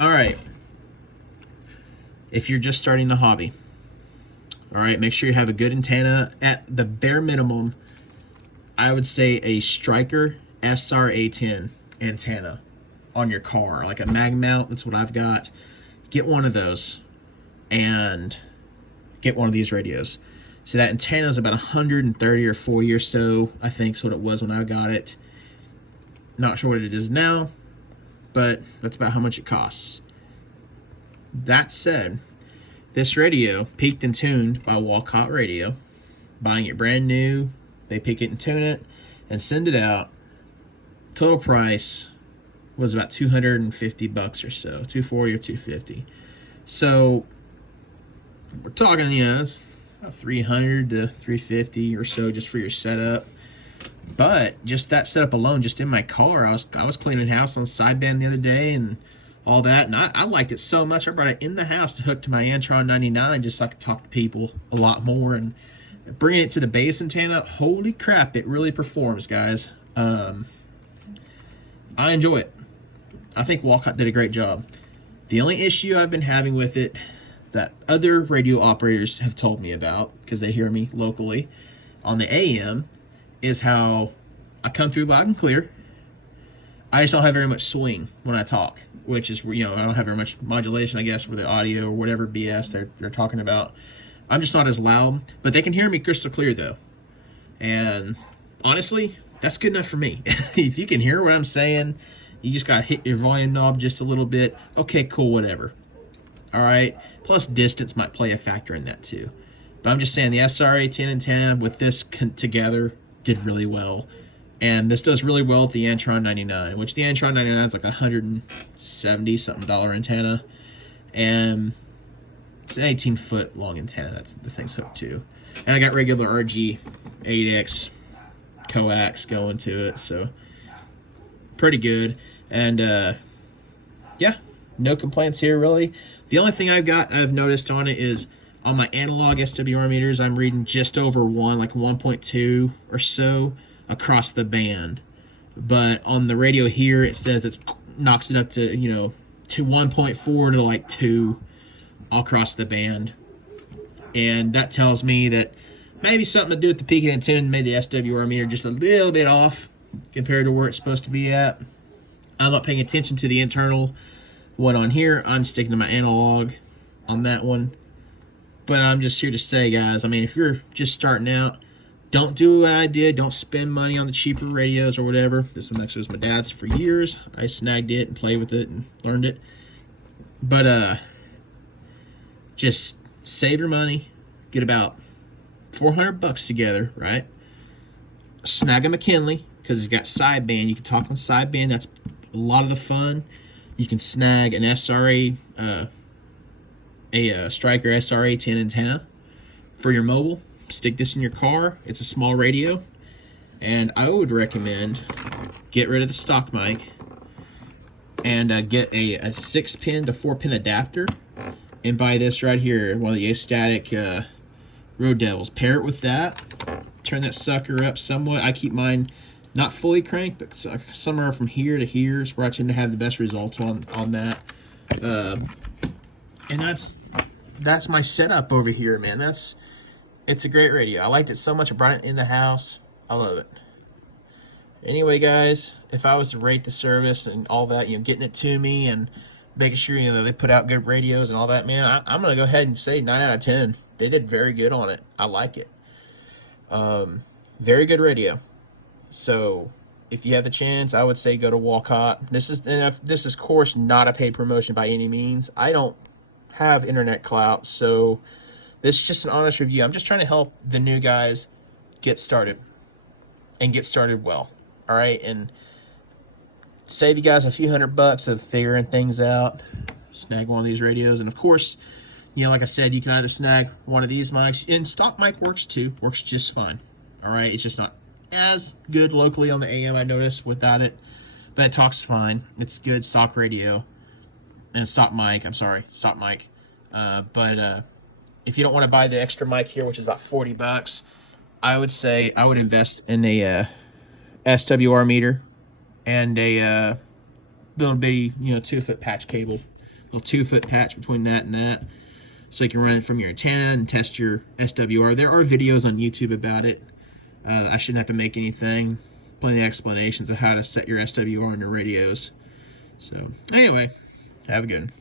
All right. If you're just starting the hobby, all right, make sure you have a good antenna. At the bare minimum, I would say a Stryker SR A10 antenna on your car, like a mag mount. That's what I've got. Get one of those and get one of these radios. So that antenna is about 130 or 40 or so, I think is what it was when I got it. Not sure what it is now, but that's about how much it costs. That said, this radio, peaked and tuned by Walcott Radio, buying it brand new, they peak it and tune it and send it out. Total price was about $250 or so, 240 or 250. So we're talking, it's about 300 to 350 or so just for your setup. But just that setup alone, just in my car, I was cleaning house on sideband the other day and all that, and I liked it so much I brought it in the house to hook to my Antron 99 just so I could talk to people a lot more. And bringing it to the base antenna, holy crap, it really performs, guys. I enjoy it. I think Walcott did a great job. The only issue I've been having with it that other radio operators have told me about, because they hear me locally on the AM, is how I come through loud and clear. I just don't have very much swing when I talk, which is, I don't have very much modulation, I guess, for the audio or whatever BS they're talking about. I'm just not as loud, but they can hear me crystal clear, though. And honestly, that's good enough for me. If you can hear what I'm saying, you just got to hit your volume knob just a little bit. Okay, cool, whatever. All right? Plus, distance might play a factor in that, too. But I'm just saying the SR A10 antenna with this together did really well. And this does really well with the Antron 99, which the Antron 99 is like $170-something antenna. And it's an 18-foot long antenna that's this thing's hooked to. And I got regular RG 8X coax going to it, so pretty good. And yeah, no complaints here really. The only thing I've noticed on it is on my analog SWR meters, I'm reading just over 1, like 1.2 or so across the band. But on the radio here, it says it knocks it up to, to 1.4 to like 2 all across the band. And that tells me that maybe something to do with the peaking and tuning made the SWR meter just a little bit off compared to where it's supposed to be at. I'm not paying attention to the internal one on here. I'm sticking to my analog on that one. But I'm just here to say, guys, if you're just starting out, don't do what I did. Don't spend money on the cheaper radios or whatever. This one actually was my dad's for years. I snagged it and played with it and learned it. But just save your money. Get about $400 together, right? Snag a McKinley, because it's got sideband. You can talk on sideband. That's a lot of the fun. You can snag an SRA, a Stryker SR A10 antenna for your mobile. Stick this in your car. It's a small radio. And I would recommend get rid of the stock mic and get a 6-pin to 4-pin adapter and buy this right here, one of the Astatic Road Devils. Pair it with that. Turn that sucker up somewhat. I keep mine not fully cranked, but somewhere from here to here is where I tend to have the best results on that. And that's my setup over here, man. It's a great radio. I liked it so much I brought it in the house. I love it. Anyway, guys, if I was to rate the service and all that, getting it to me and making sure they put out good radios and all that, man, I'm gonna go ahead and say 9 out of 10. They did very good on it. I like it. Very good radio. So if you have the chance, I would say go to Walcott. This is, of course, not a paid promotion by any means. I don't have internet clout, so this is just an honest review. I'm just trying to help the new guys get started and get started well. All right, and save you guys a few $100 of figuring things out. Snag one of these radios, and of course, like I said, you can either snag one of these mics, and stock mic works too. Works just fine. All right, it's just not as good locally on the AM, I noticed, without it, but it talks fine. It's good stock radio and stock mic. But if you don't want to buy the extra mic here, which is about $40, I would say I would invest in a SWR meter and a little bitty 2-foot patch cable little 2-foot patch between that and that, so you can run it from your antenna and test your SWR. There are videos on YouTube about it. I shouldn't have to make anything. Plenty of explanations of how to set your SWR on your radios. So anyway, have a good one.